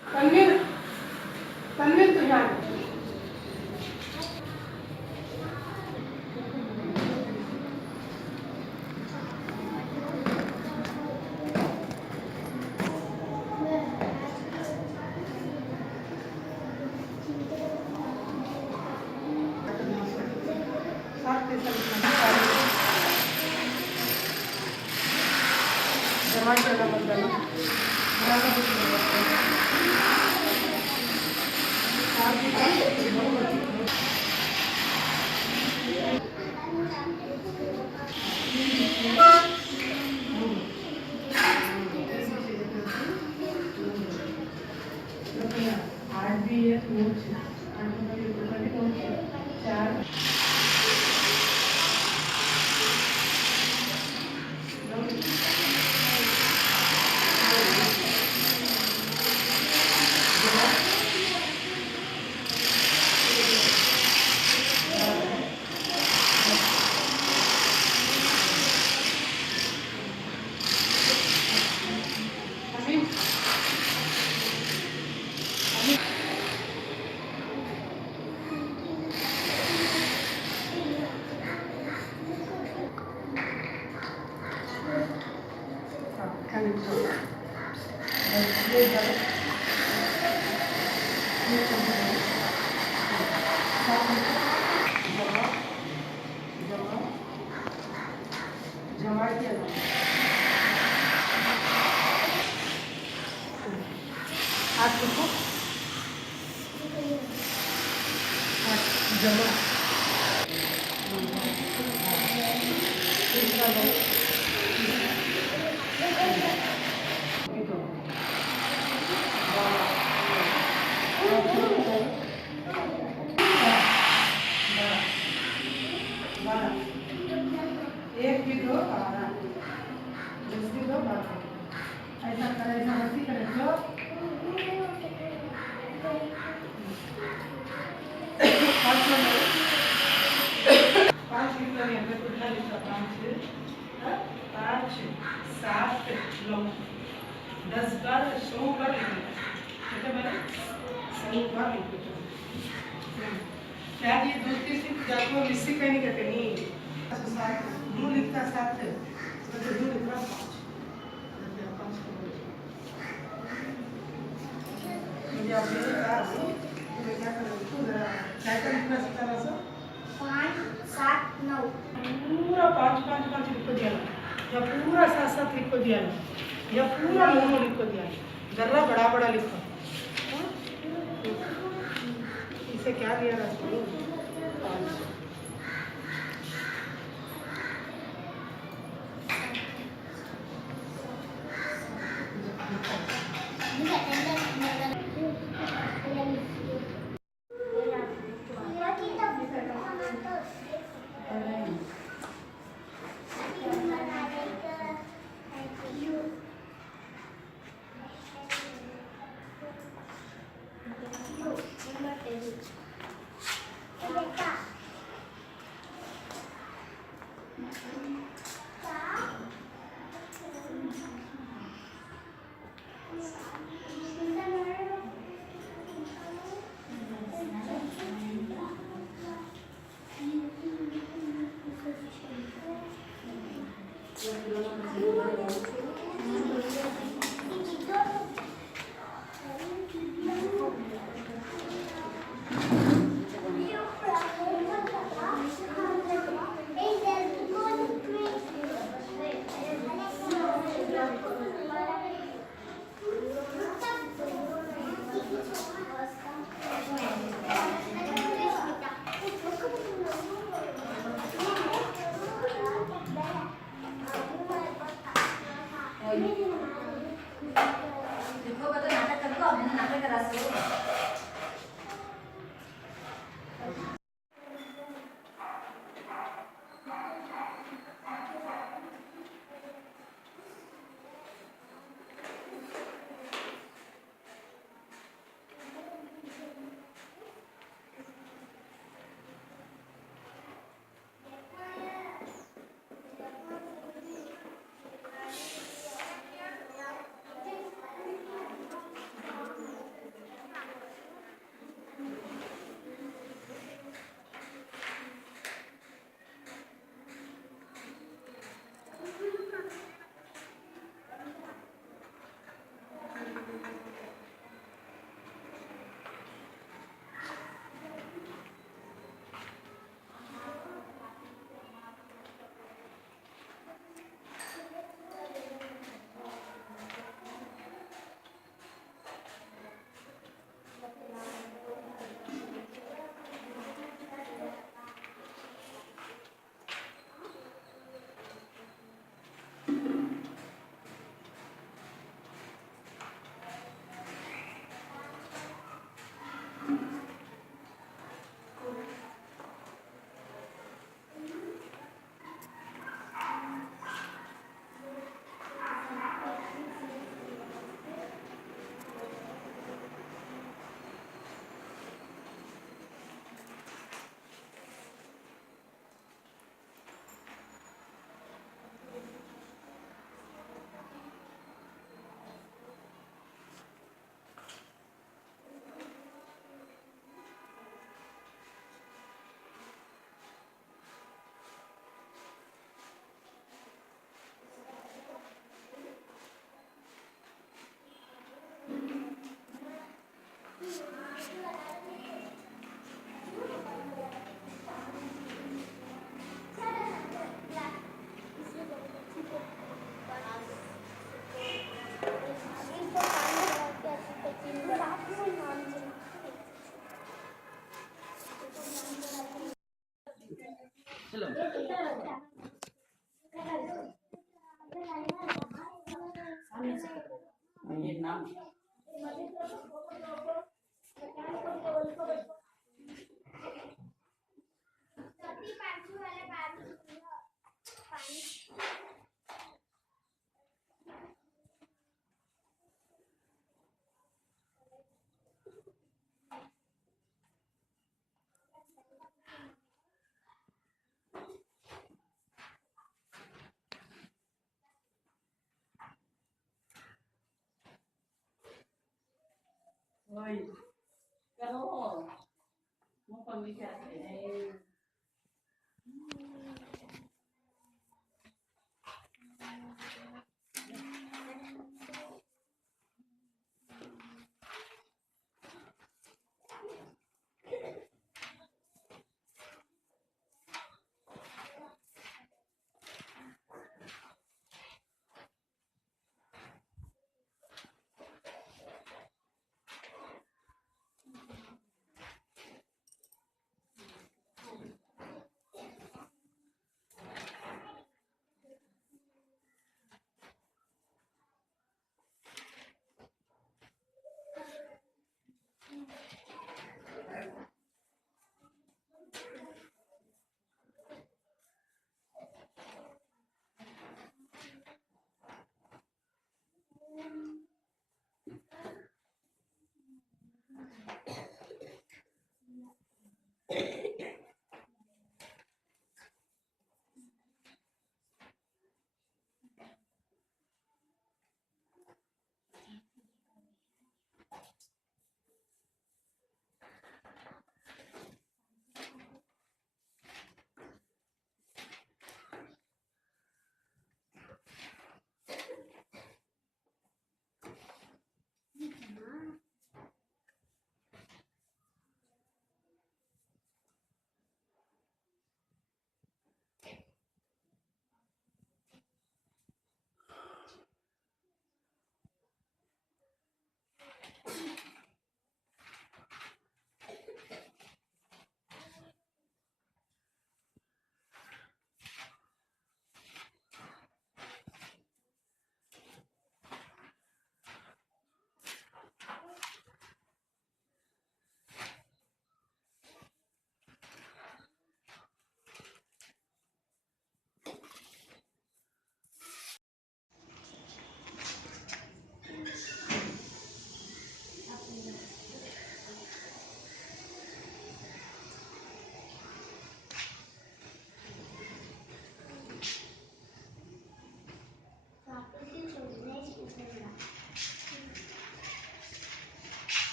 तन्वीर तन्वीर तुझ्या एक भी दो दूसरी दो ऐसा करायचा वरती करायचं 5 लिखला नाही कुठला लिखला 5 7 9 10 बार 100 बार लिखा है 100 बार लिखा क्या ये दूसरी सिर्फ जाको लिखी कहीं नहीं करते नहीं दो लिखता 7 तो दो लिखता 5 मुझे आप ये बता दो तुम्हें क्या करना है क्या लिखना सकता है सर 5 7 9 पूरा 5 5 5 लिख दिया या पूरा 7 7 लिख दिया या पूरा 9 लिख दिया जरा बड़ा बड़ा लिखो इससे क्या लिया रहा देखो बता नाटक करको हमने नाटक करा सो चलो ये नाम ơi cái đó muốn con đi chợ để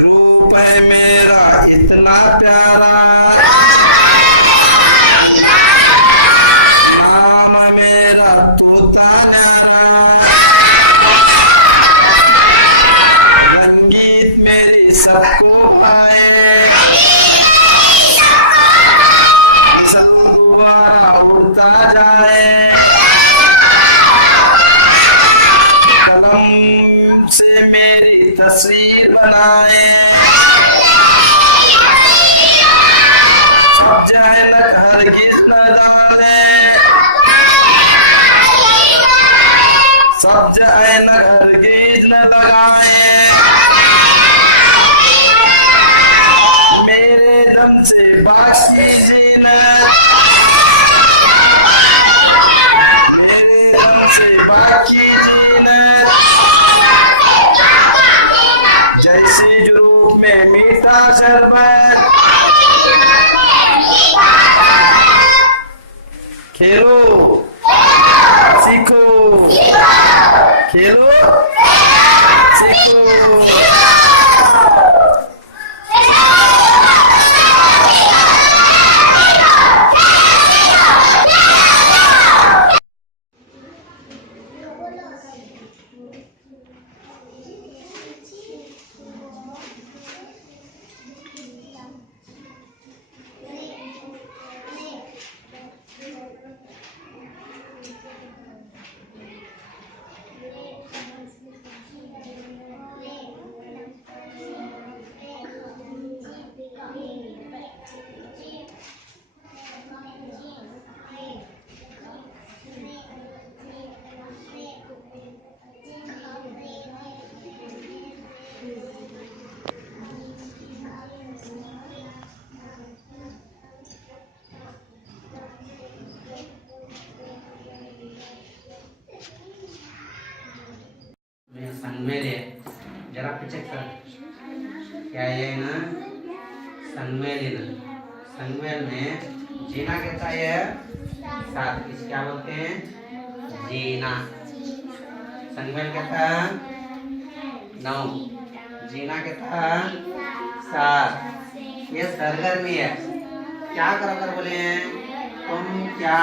रूप है मेरा इतना प्यारा, नाम मेरा तोता न्यारा, संगीत मेरी सबको आए, उड़ता जाए, कलम से मेरी तस्वीर बनाए, सब जाए न हरगिज न डाले, सब जाए न हरगिज न लगाए, मेरे दम से बाकी जीना, से बाकी जीना, जैसे रूप में मीठा शरबत, खेलो सीखो, खेलो सीखो। सनमेल है, जरा पीछे कर, क्या है ना सनमेल है ना, सनमेल में जीना कहता है साथ, इस क्या बोलते हैं जीना, सनमेल कहता है नौ, जीना कहता है साथ, ये सरगर्मी है, क्या कर बोले तुम क्या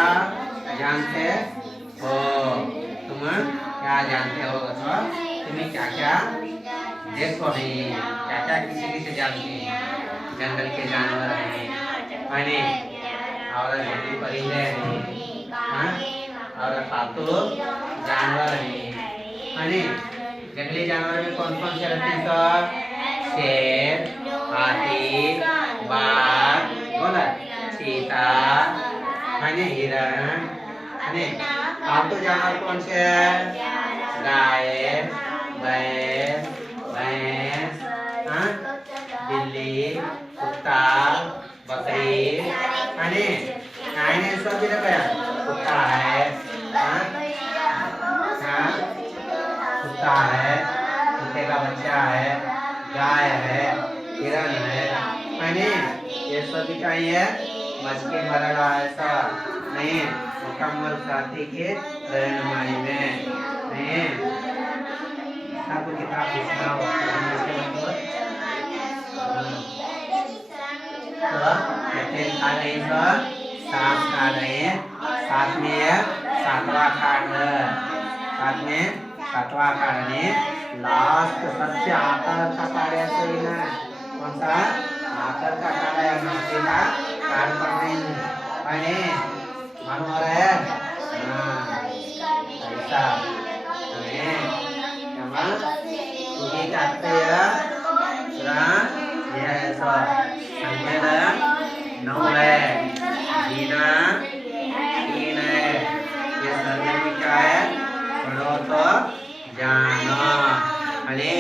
जानते हो, तुम क्या जानते हो, तुम्हें क्या क्या देखो नहीं, क्या क्या किसी जानते हैं, जंगल के जानवर हैं, और जंगली परिंदे हैं, और पालतू जानवर हैं, जंगली जानवर में कौन कौन से रहते हैं, सब शेर, हाथी, बाघ, बोला चीता, हिरण, पालतू जानवर कौन से है, गाय, भैंस, बिल्ली, कुत्ता, बकरी, सब कुत्ता है, कुत्ता है, कुत्ते का बच्चा है, गाय है, हिरण है, ये सब भी चाहिए मछली मरड़ा ऐसा नहीं मुकम्मल साथी के रहनुमाई में नहीं आपको किताब पूछना हो तो खा रही सर सात खा रहे हैं साथ में सातवां कार्ड ने लास्ट सबसे आकर का कार्ड है सही ना कौन सा आकर का कार्ड है नाते का कार्ड पर नहीं पहले मालूम हो रहा है ऐसा नहीं क्या तुझे चाहते हैं यह सब सम्मेलन नौ है दीना तीन है ये सर्वे क्या है पढ़ो तो जानो अरे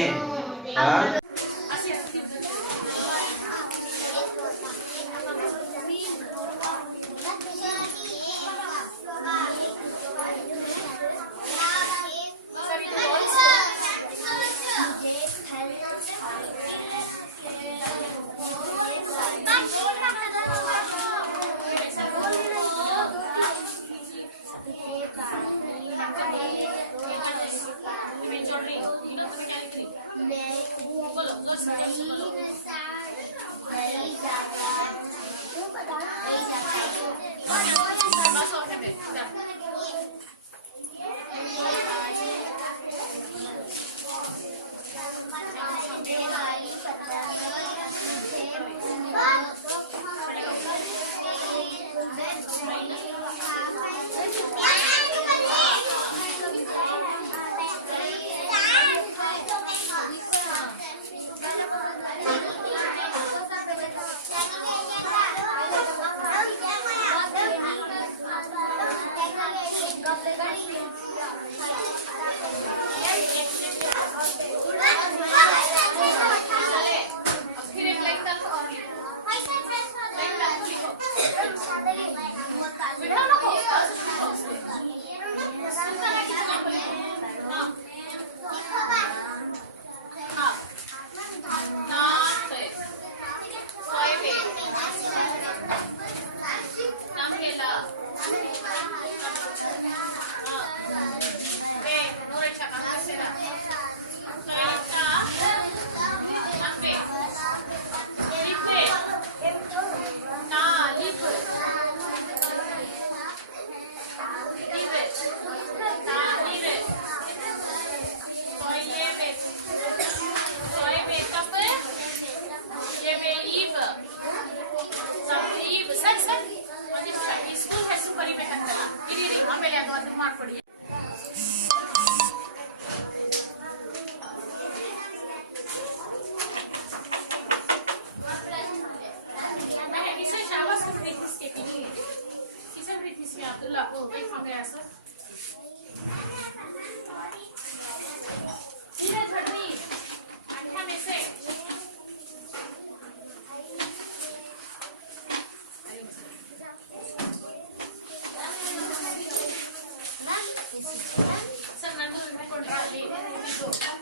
Sannan du med kontroll i